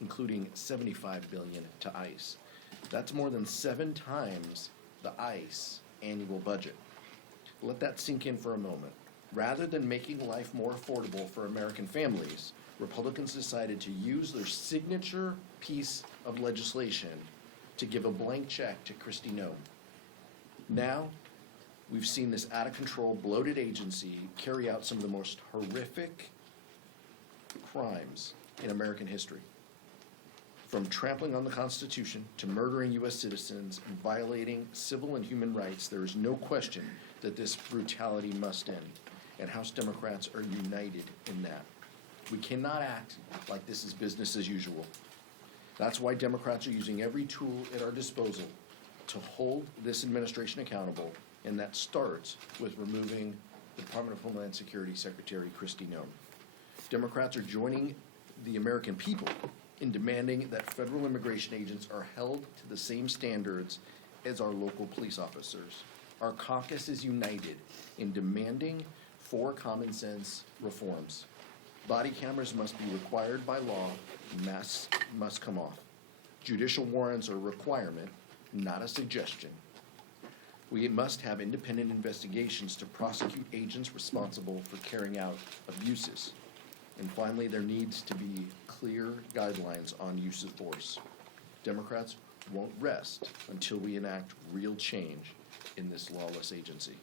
including $75 billion to ICE. That's more than 7 times the ICE annual budget. Let that sink in for a moment. Rather than making life more affordable for American families, Republicans decided to use their signature piece of legislation to give a blank check to Kristi Noem. Now, we've seen this out-of-control, bloated agency carry out some of the most horrific crimes in American history. From trampling on the Constitution to murdering U.S. citizens and violating civil and human rights, there is no question that this brutality must end, and House Democrats are united in that. We cannot act like this is business as usual. That's why Democrats are using every tool at our disposal to hold this administration accountable, and that starts with removing Department of Homeland Security Secretary Kristi Noem. Democrats are joining the American people in demanding that federal immigration agents are held to the same standards as our local police officers. Our caucus is united in demanding 4 common sense reforms. Body cameras must be required by law. Masks must come off. Judicial warrants are a requirement, not a suggestion. We must have independent investigations to prosecute agents responsible for carrying out abuses. And finally, there needs to be clear guidelines on use of force. Democrats won't rest until we enact real change in this lawless agency.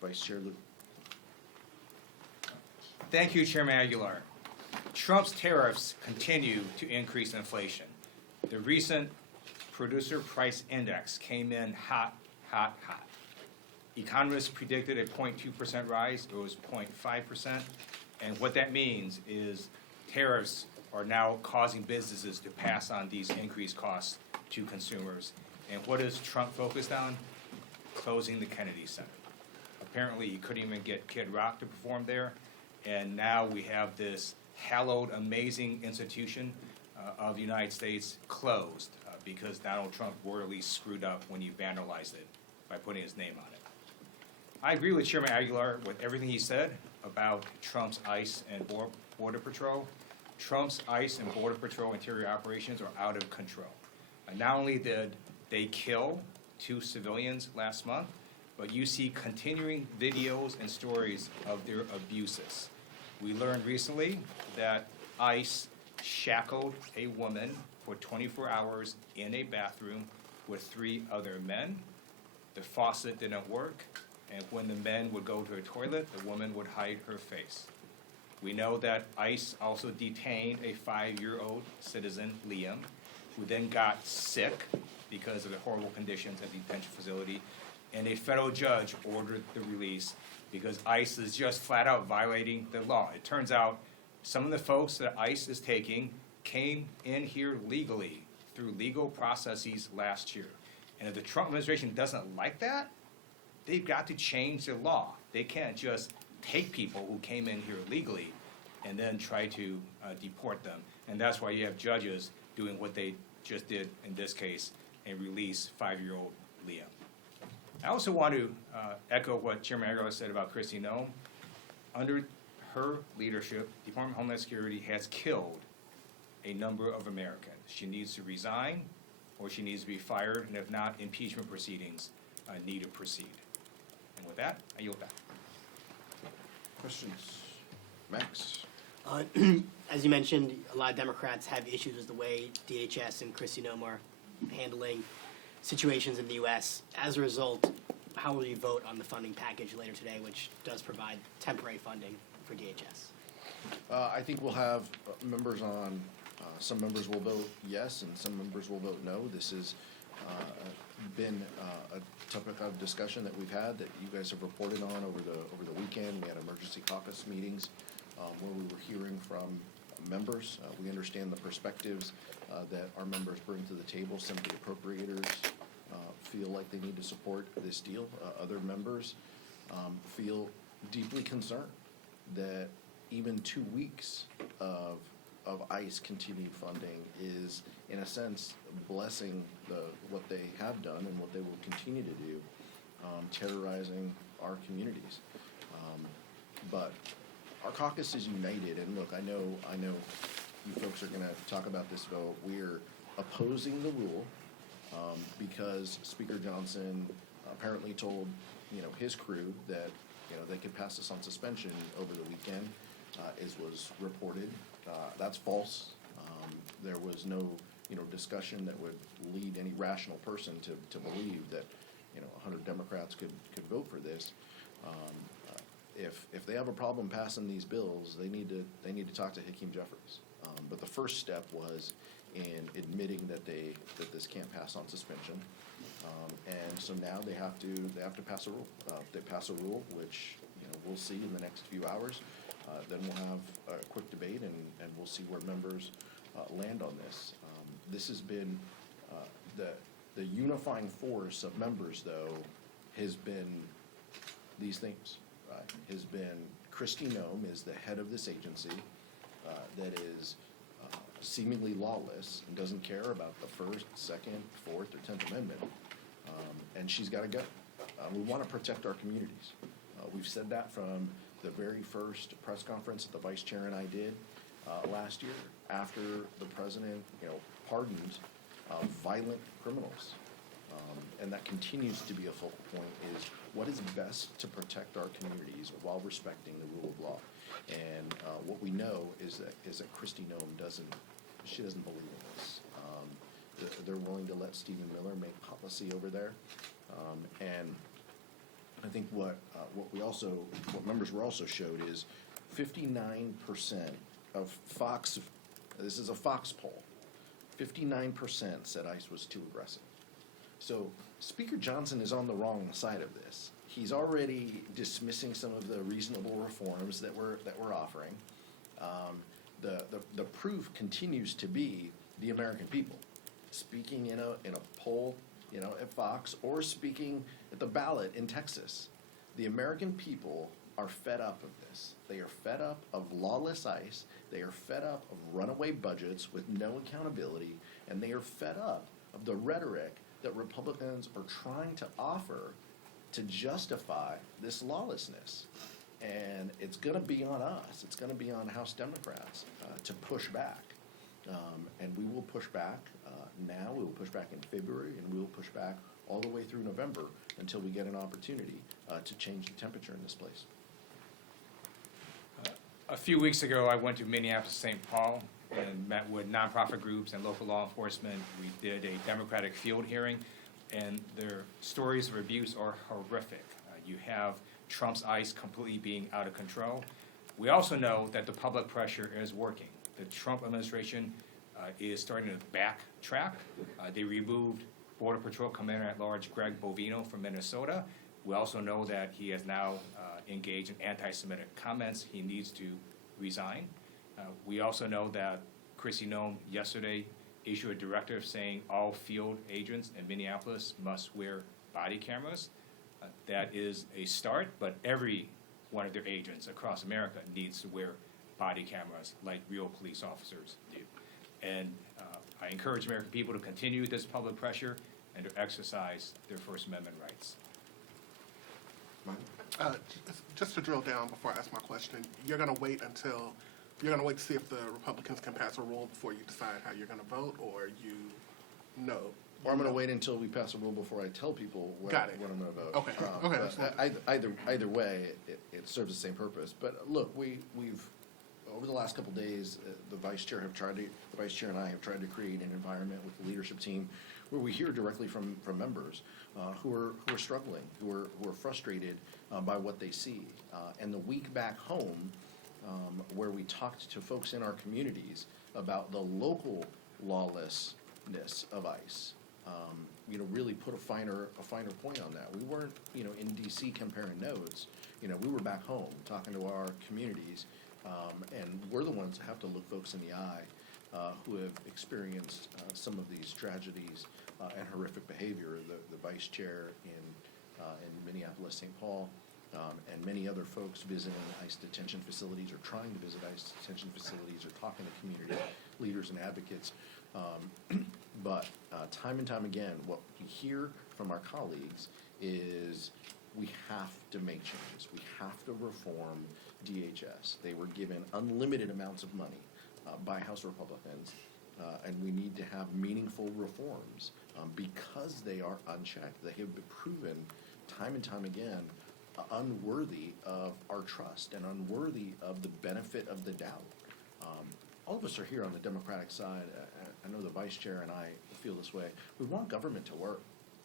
Vice Chair Luke. Thank you, Chairman Aguilar. Trump's tariffs continue to increase inflation. The recent Producer Price Index came in hot, hot, hot. Economists predicted a 0.2% rise. It was 0.5%. And what that means is tariffs are now causing businesses to pass on these increased costs to consumers. And what is Trump focused on? Closing the Kennedy Center. Apparently, he couldn't even get Kid Rock to perform there. And now we have this hallowed, amazing institution of the United States closed because Donald Trump royally screwed up when he vandalized it by putting his name on it. I agree with Chairman Aguilar with everything he said about Trump's ICE and Border Patrol. Trump's ICE and Border Patrol interior operations are out of control. Not only did they kill 2 civilians last month, but you see continuing videos and stories of their abuses. We learned recently that ICE shackled a woman for 24 hours in a bathroom with 3 other men. The faucet didn't work, and when the men would go to a toilet, the woman would hide her face. We know that ICE also detained a 5-year-old citizen, Liam, who then got sick because of the horrible conditions at the detention facility, and a federal judge ordered the release because ICE is just flat out violating the law. It turns out some of the folks that ICE is taking came in here legally through legal processes last year. And if the Trump administration doesn't like that, they've got to change the law. They can't just take people who came in here legally and then try to deport them. And that's why you have judges doing what they just did in this case and release 5-year-old Liam. I also want to echo what Chairman Aguilar said about Kristi Noem. Under her leadership, the Department of Homeland Security has killed a number of Americans. She needs to resign or she needs to be fired, and if not, impeachment proceedings need to proceed. And with that, I yield back. Questions? Max? As you mentioned, a lot of Democrats have issues with the way DHS and Kristi Noem are handling situations in the U.S. As a result, how will you vote on the funding package later today, which does provide temporary funding for DHS? I think we'll have members on, some members will vote yes and some members will vote no. This has been a topic of discussion that we've had that you guys have reported on over the weekend. We had emergency caucus meetings where we were hearing from members. We understand the perspectives that our members bring to the table. Some of the appropriators feel like they need to support this deal. Other members feel deeply concerned that even 2 weeks of ICE continued funding is, in a sense, blessing what they have done and what they will continue to do, terrorizing our communities. But our caucus is united, and look, I know you folks are gonna talk about this vote, we're opposing the rule, because Speaker Johnson apparently told, his crew that, they could pass this on suspension over the weekend, as was reported. That's false. There was no, discussion that would lead any rational person to believe that, 100 Democrats could vote for this. If they have a problem passing these bills, they need to talk to Hakeem Jeffries. But the first step was in admitting that this can't pass on suspension. And so now they have to pass a rule. If they pass a rule, which, we'll see in the next few hours, then we'll have a quick debate and we'll see where members land on this. This has been, the unifying force of members, though, has been these things. Has been Kristi Noem is the head of this agency that is seemingly lawless and doesn't care about the First, Second, Fourth, or 10th Amendment, and she's got to go. We want to protect our communities. We've said that from the very first press conference that the vice chair and I did last year after the president, pardoned violent criminals. And that continues to be a focal point, is what is best to protect our communities while respecting the rule of law. And what we know is that Kristi Noem doesn't believe in this. They're willing to let Stephen Miller make policy over there. And I think what members were also showed is 59% of Fox, this is a Fox poll, 59% said ICE was too aggressive. So Speaker Johnson is on the wrong side of this. He's already dismissing some of the reasonable reforms that we're offering. The proof continues to be the American people speaking in a poll, at Fox, or speaking at the ballot in Texas. The American people are fed up of this. They are fed up of lawless ICE. They are fed up of runaway budgets with no accountability, and they are fed up of the rhetoric that Republicans are trying to offer to justify this lawlessness. And it's going to be on us. It's going to be on House Democrats to push back. And we will push back now. We will push back in February, and we will push back all the way through November until we get an opportunity to change the temperature in this place. A few weeks ago, I went to Minneapolis-St. Paul and met with nonprofit groups and local law enforcement. We did a Democratic field hearing, and their stories of abuse are horrific. You have Trump's ICE completely being out of control. We also know that the public pressure is working. The Trump administration is starting to backtrack. They removed Border Patrol Commander-at-Large Greg Bovino from Minnesota. We also know that he has now engaged in anti-Semitic comments. He needs to resign. We also know that Kristi Noem yesterday issued a directive saying all field agents in Minneapolis must wear body cameras. That is a start, but every one of their agents across America needs to wear body cameras like real police officers do. And I encourage American people to continue this public pressure and to exercise their First Amendment rights. Just to drill down before I ask my question, you're going to wait to see if the Republicans can pass a rule before you decide how you're going to vote, or you know? Or I'm going to wait until we pass a rule before I tell people what I'm going to vote. Okay. Either way, it serves the same purpose. But look, we've over the last couple of days, the vice chair and I have tried to create an environment with the leadership team where we hear directly from members who are struggling, who are frustrated by what they see. And the week back home, where we talked to folks in our communities about the local lawlessness of ICE, really put a finer point on that. We weren't, in D.C. comparing notes. We were back home talking to our communities, and we're the ones that have to look folks in the eye who have experienced some of these tragedies and horrific behavior. The vice chair in Minneapolis-St. Paul and many other folks visiting ICE detention facilities or trying to visit ICE detention facilities or talking to community leaders and advocates. But time and time again, what we hear from our colleagues is we have to make changes. We have to reform DHS. They were given unlimited amounts of money by House Republicans, and we need to have meaningful reforms because they are unchecked. They have been proven time and time again unworthy of our trust and unworthy of the benefit of the doubt. All of us are here on the Democratic side. I know the Vice Chair and I feel this way. We want government to work.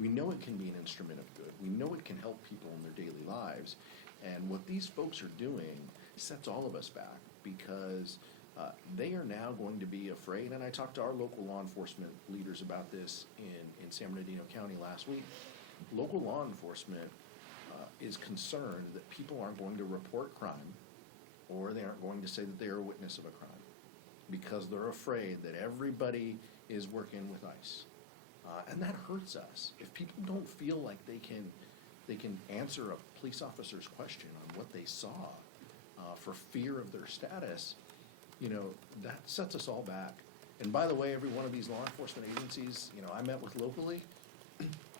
We know it can be an instrument of good. We know it can help people in their daily lives. And what these folks are doing sets all of us back because they are now going to be afraid. And I talked to our local law enforcement leaders about this in San Bernardino County last week. Local law enforcement is concerned that people aren't going to report crime or they aren't going to say that they are a witness of a crime because they're afraid that everybody is working with ICE. And that hurts us. If people don't feel like they can answer a police officer's question on what they saw for fear of their status, that sets us all back. And by the way, every one of these law enforcement agencies, I met with locally,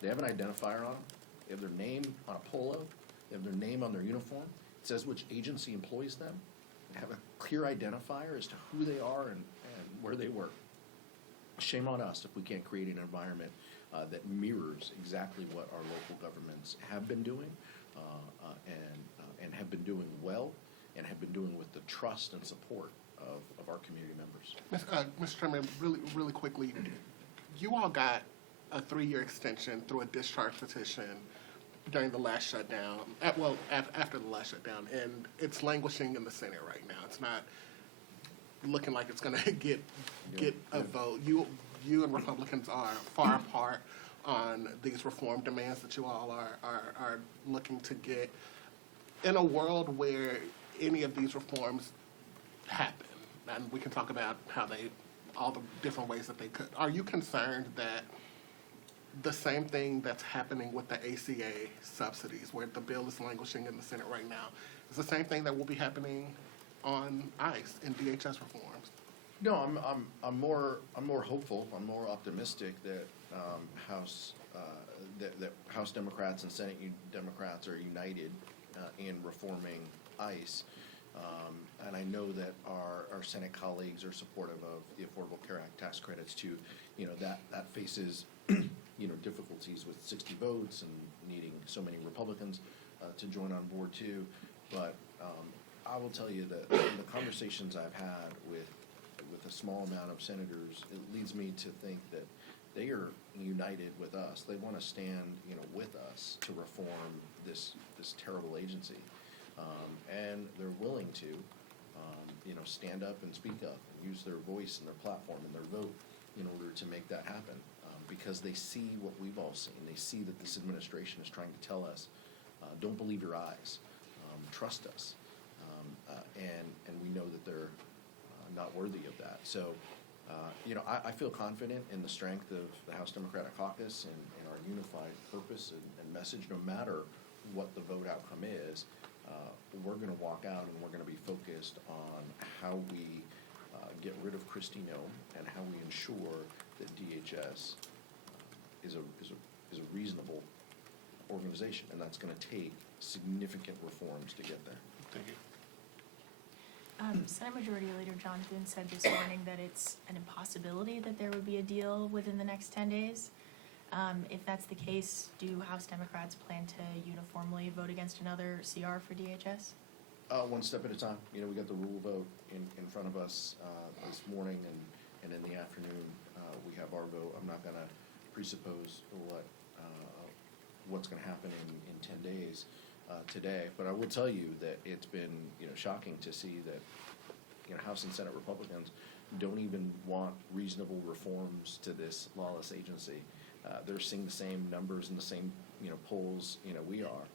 they have an identifier on them. They have their name on a polo. They have their name on their uniform. It says which agency employs them. They have a clear identifier as to who they are and where they work. Shame on us if we can't create an environment that mirrors exactly what our local governments have been doing and have been doing well and have been doing with the trust and support of our community members. Mr. Chairman, really quickly, you all got a 3-year extension through a discharge petition during the last shutdown, after the last shutdown, and it's languishing in the Senate right now. It's not looking like it's going to get a vote. You and Republicans are far apart on these reform demands that you all are looking to get. In a world where any of these reforms happen, and we can talk about all the different ways that they could, are you concerned that the same thing that's happening with the ACA subsidies, where the bill is languishing in the Senate right now, is the same thing that will be happening on ICE and DHS reforms? No, I'm more hopeful. I'm more optimistic that House Democrats and Senate Democrats are united in reforming ICE. And I know that our Senate colleagues are supportive of the Affordable Care Act tax credits too. That faces difficulties with 60 votes and needing so many Republicans to join on board too. But I will tell you that the conversations I've had with a small amount of senators, it leads me to think that they are united with us. They want to stand, with us to reform this terrible agency, and they're willing to, stand up and speak up and use their voice and their platform and their vote in order to make that happen, because they see what we've all seen. They see that this administration is trying to tell us, don't believe your eyes, trust us, and we know that they're not worthy of that. So, I feel confident in the strength of the House Democratic Caucus and our unified purpose and message. No matter what the vote outcome is, we're going to walk out and we're going to be focused on how we get rid of Kristi Noem and how we ensure that DHS is a reasonable organization, and that's going to take significant reforms to get there. Thank you. Senate Majority Leader John Thune said this morning that it's an impossibility that there would be a deal within the next 10 days. If that's the case, do House Democrats plan to uniformly vote against another CR for DHS? One step at a time. We got the rule vote in front of us this morning, and in the afternoon we have our vote. I'm not going to presuppose what's going to happen in 10 days today, but I will tell you that it's been shocking to see that House and Senate Republicans don't even want reasonable reforms to this lawless agency. They're seeing the same numbers and the same polls we are.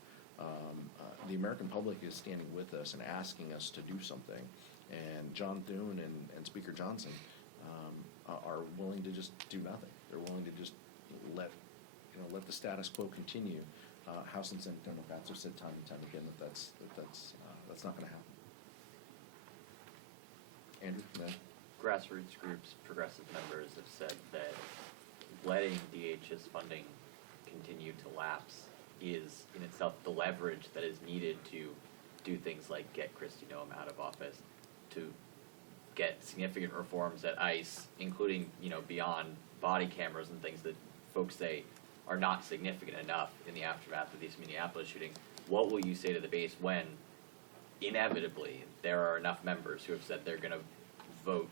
The American public is standing with us and asking us to do something, and John Thune and Speaker Johnson are willing to just do nothing. They're willing to just let the status quo continue. House and Senate Democrats have said time and time again that's not going to happen. Andrew, no? Grassroots groups, progressive members have said that letting DHS funding continue to lapse is in itself the leverage that is needed to do things like get Kristi Noem out of office, to get significant reforms at ICE, including, beyond body cameras and things that folks say are not significant enough in the aftermath of these Minneapolis shootings, what will you say to the base when inevitably there are enough members who have said they're gonna vote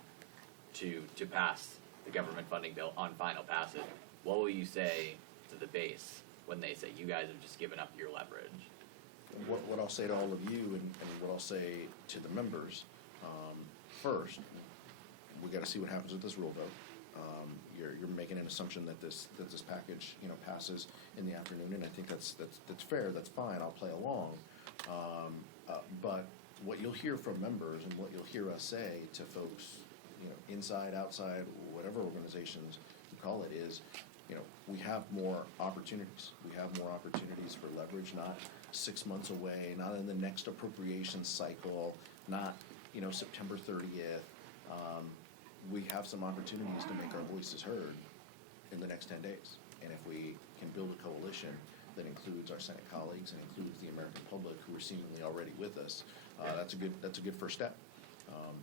to pass the government funding bill on final passage? What will you say to the base when they say you guys have just given up your leverage? What I'll say to all of you and what I'll say to the members, first, we gotta see what happens with this rule vote. You're making an assumption that this package, passes in the afternoon, and I think that's fair, that's fine, I'll play along. But what you'll hear from members and what you'll hear us say to folks, inside, outside, whatever organizations you call it, is, we have more opportunities. We have more opportunities for leverage, not 6 months away, not in the next appropriations cycle, not, September 30th. We have some opportunities to make our voices heard in the next 10 days. And if we can build a coalition that includes our Senate colleagues and includes the American public who are seemingly already with us, that's a good first step.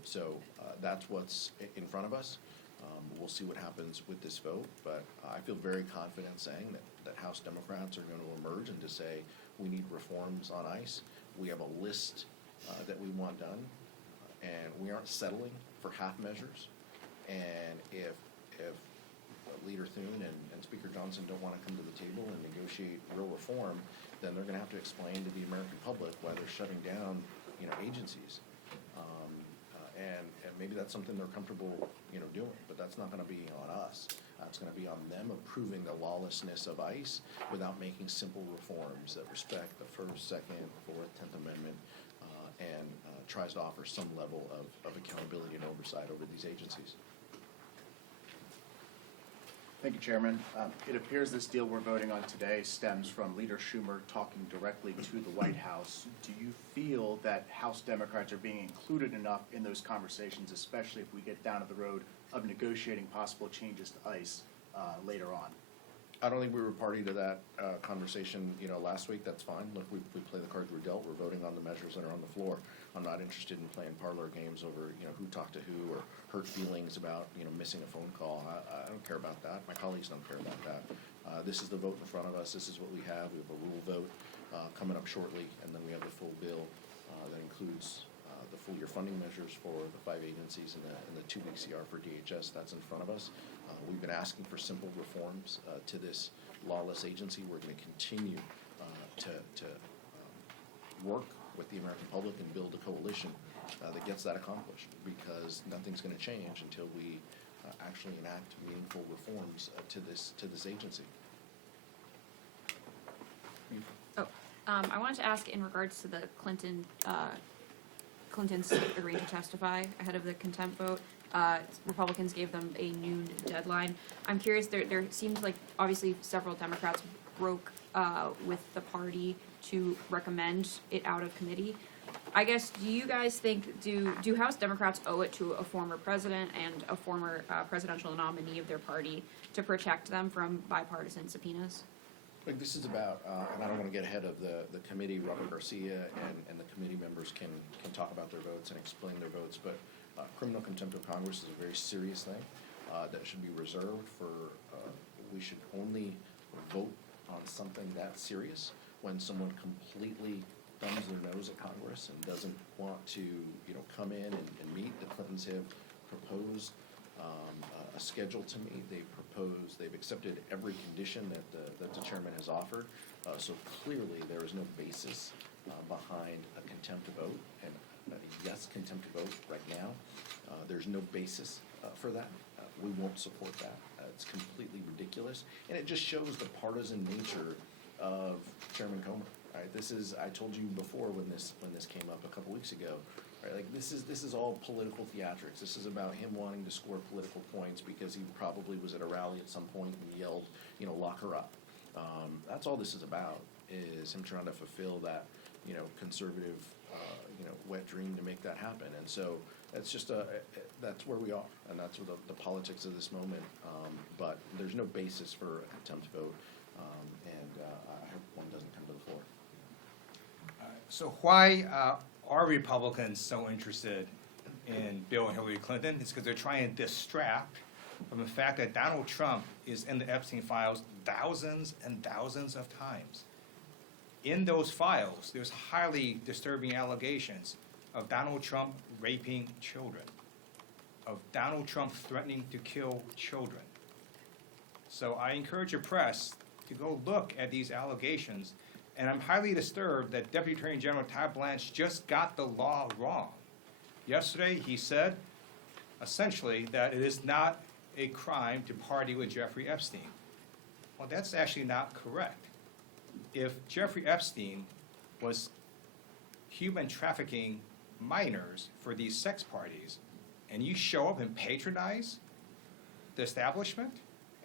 So that's what's in front of us. We'll see what happens with this vote, but I feel very confident saying that House Democrats are going to emerge and to say we need reforms on ICE. We have a list that we want done, and we aren't settling for half measures. And if Leader Thune and Speaker Johnson don't want to come to the table and negotiate real reform, then they're going to have to explain to the American public why they're shutting down, agencies. And maybe that's something they're comfortable, doing, but that's not going to be on us. It's going to be on them approving the lawlessness of ICE without making simple reforms that respect the First, Second, Fourth, 10th Amendment, and tries to offer some level of accountability and oversight over these agencies. Thank you, Chairman. It appears this deal we're voting on today stems from Leader Schumer talking directly to the White House. Do you feel that House Democrats are being included enough in those conversations, especially if we get down to the road of negotiating possible changes to ICE later on? I don't think we were party to that conversation, last week. That's fine. Look, we play the cards we're dealt. We're voting on the measures that are on the floor. I'm not interested in playing parlor games over, who talked to who or hurt feelings about, missing a phone call. I don't care about that. My colleagues don't care about that. This is the vote in front of us. This is what we have. We have a rule vote coming up shortly, and then we have the full bill that includes the full year funding measures for the 5 agencies and the 2-week CR for DHS. That's in front of us. We've been asking for simple reforms to this lawless agency. We're going to continue to work with the American public and build a coalition that gets that accomplished, because nothing's going to change until we actually enact meaningful reforms to this agency. I wanted to ask in regards to the Clintons agreed to testify ahead of the contempt vote. Republicans gave them a noon deadline. I'm curious, there seems like obviously several Democrats broke with the party to recommend it out of committee. I guess, do you guys think, do House Democrats owe it to a former president and a former presidential nominee of their party to protect them from bipartisan subpoenas? Like, this is about, and I don't want to get ahead of the committee. Robert Garcia and the committee members can talk about their votes and explain their votes, but criminal contempt of Congress is a very serious thing that should be reserved for, we should only vote on something that serious when someone completely thumbs their nose at Congress and doesn't want to, come in and meet. The Clintons have proposed a schedule to meet. They've accepted every condition that the chairman has offered. So clearly there is no basis behind a contempt vote, and yes, contempt vote right now. There's no basis for that. We won't support that. It's completely ridiculous, and it just shows the partisan nature of Chairman Comer. Right? This is, I told you before when this came up a couple weeks ago. Right? Like, this is all political theatrics. This is about him wanting to score political points because he probably was at a rally at some point and yelled, lock her up. That's all this is about, is him trying to fulfill that, conservative, wet dream to make that happen. And so it's just that's where we are, and that's where the politics of this moment. But there's no basis for a contempt vote, and I hope one doesn't come to the floor. So why are Republicans so interested in Bill and Hillary Clinton is because they're trying to distract from the fact that Donald Trump is in the Epstein files thousands and thousands of times. In those files, there's highly disturbing allegations of Donald Trump raping children, of Donald Trump threatening to kill children. So I encourage the press to go look at these allegations, and I'm highly disturbed that Deputy Attorney General Todd Blanche just got the law wrong. Yesterday, he said, essentially, that it is not a crime to party with Jeffrey Epstein. Well, that's actually not correct. If Jeffrey Epstein was human trafficking minors for these sex parties, and you show up and patronize the establishment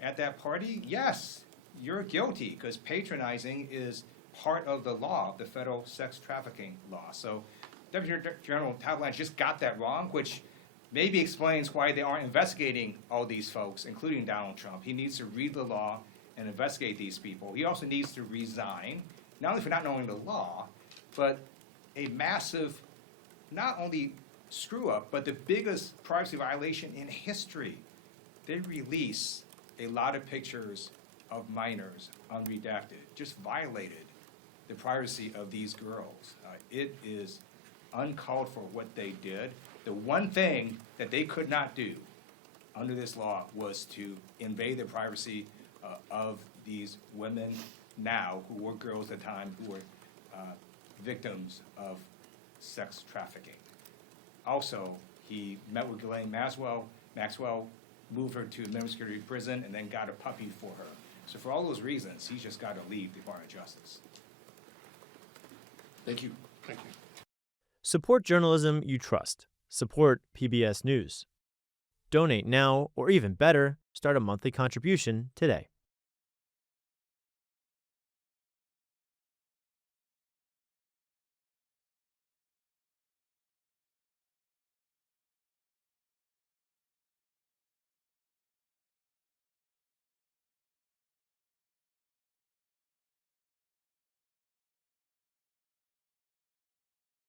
at that party, yes, you're guilty, because patronizing is part of the law, the federal sex trafficking law. So Deputy General Todd Blanche just got that wrong, which maybe explains why they aren't investigating all these folks, including Donald Trump. He needs to read the law and investigate these people. He also needs to resign, not only for not knowing the law, but a massive, not only screw up, but the biggest privacy violation in history. They release a lot of pictures of minors unredacted, just violated the privacy of these girls. It is uncalled for what they did. The one thing that they could not do under this law was to invade the privacy of these women now, who were girls at the time, who were victims of sex trafficking. Also, he met with Ghislaine Maxwell, moved her to minimum security prison, and then got a puppy for her. So for all those reasons, he's just got to leave the Department of Justice. Thank you. Thank you. Support journalism you trust. Support PBS News. Donate now, or even better, start a monthly contribution today.